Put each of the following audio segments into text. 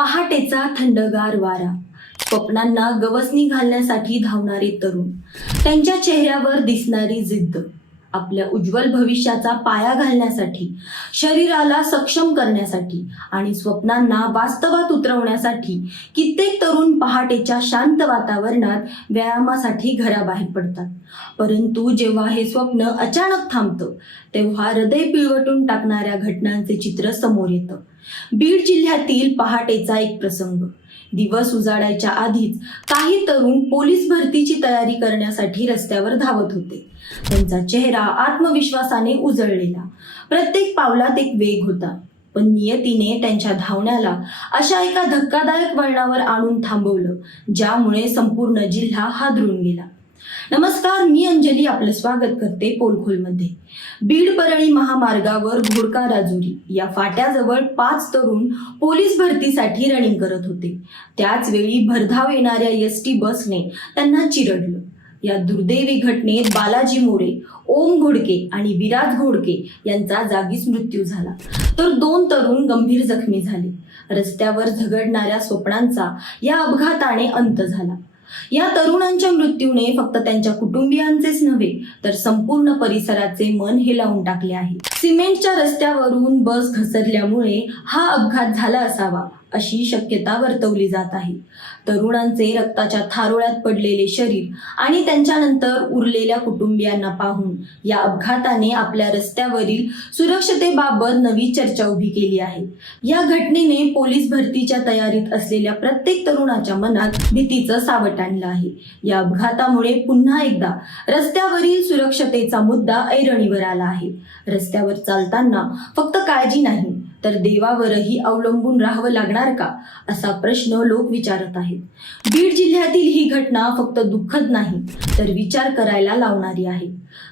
पहाटेचा थंडगार वारा. स्वप्नांना गवसणी घालण्यासाठी धावणारे तरुण. त्यांच्या चेहऱ्यावर दिसणारी जिद्द. आपल्या उज्ज्वल भविष्याचा पाया घालण्यासाठी शरीराला सक्षम करण्यासाठी आणि स्वप्नांना वास्तवात उतरवण्यासाठी कित्येक तरुण पहाटेच्या शांत वातावरणात व्यायामासाठी घराबाहेर पडतात. परंतु जेव्हा हे स्वप्न अचानक थांबतं तेव्हा हृदय पिळवटून टाकणाऱ्या घटनांचे चित्र समोर येतं. बीड जिल्ह्यातील पहाटेचा एक प्रसंग. दिवस उजाडायच्या आधीच काही तरुण पोलीस भरतीची तयारी करण्यासाठी रस्त्यावर धावत होते. त्यांचा चेहरा आत्मविश्वासाने उजळलेला. प्रत्येक पावलात एक वेग होता. पण नियतीने त्यांच्या धावण्याला अशा एका धक्कादायक वळणावर आणून थांबवलं ज्यामुळे संपूर्ण जिल्हा हादरून गेला. नमस्कार मी अंजली आपलं स्वागत करते पोलखोलमध्ये. बीड परळी महामार्गावर घोडका राजुरी या फाट्याजवळ पाच तरुण पोलीस भरतीसाठी रनिंग करत होते. त्याच वेळी भरधाव येणाऱ्या एस टी बसने त्यांना चिरडलं. या दुर्दैवी घटनेत बालाजी मोरे ओम घोडके आणि विराज घोडके यांचा जागीच मृत्यू झाला. तर दोन तरुण गंभीर जखमी झाले. रस्त्यावर झगडणाऱ्या स्वप्नांचा या अपघाताने अंत झाला. या तरुणांच्या मृत्यूने फक्त त्यांच्या कुटुंबियांचेच नव्हे तर संपूर्ण परिसराचे मन हेलावून टाकले आहे. सिमेंटच्या रस्त्यावरून बस घसरल्यामुळे हा अपघात झाला असावा अशी शक्यता वर्तवली जात आहे. तरुणांचे रक्ताच्या थारोळ्यात पडलेले शरीर आणि त्यांच्यानंतर उरलेल्या कुटुंबियांना पाहून या अपघाताने आपल्या रस्त्यावरील सुरक्षतेबाबत नवी चर्चा उभी केली आहे. या घटनेने पोलीस भरतीच्या तयारीत असलेल्या प्रत्येक तरुणाच्या मनात भीतीचं सावट आणलं आहे. या अपघातामुळे पुन्हा एकदा रस्त्यावरील सुरक्षतेचा मुद्दा ऐरणीवर आला आहे. रस्त्यावर चालताना फक्त काळजी नाही तर देवावरही अवलंबून राहावं लागणार का? असा प्रश्न लोक विचारत आहेत. बीड जिल्ह्यातील ही घटना फक्त दुःखद नाही तर विचार करायला लावणारी आहे.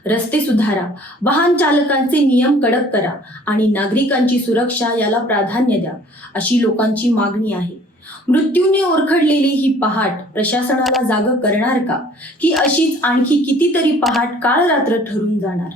रस्ते सुधारा वाहन चालकांचे नियम कडक करा आणि नागरिकांची सुरक्षा याला प्राधान्य द्या अशी लोकांची मागणी आहे. मृत्यूने ओरखडलेली ही पहाट प्रशासनाला जाग करणार का? की अशीच आणखी कितीतरी पहाट काळ रात्र ठरून जाणार?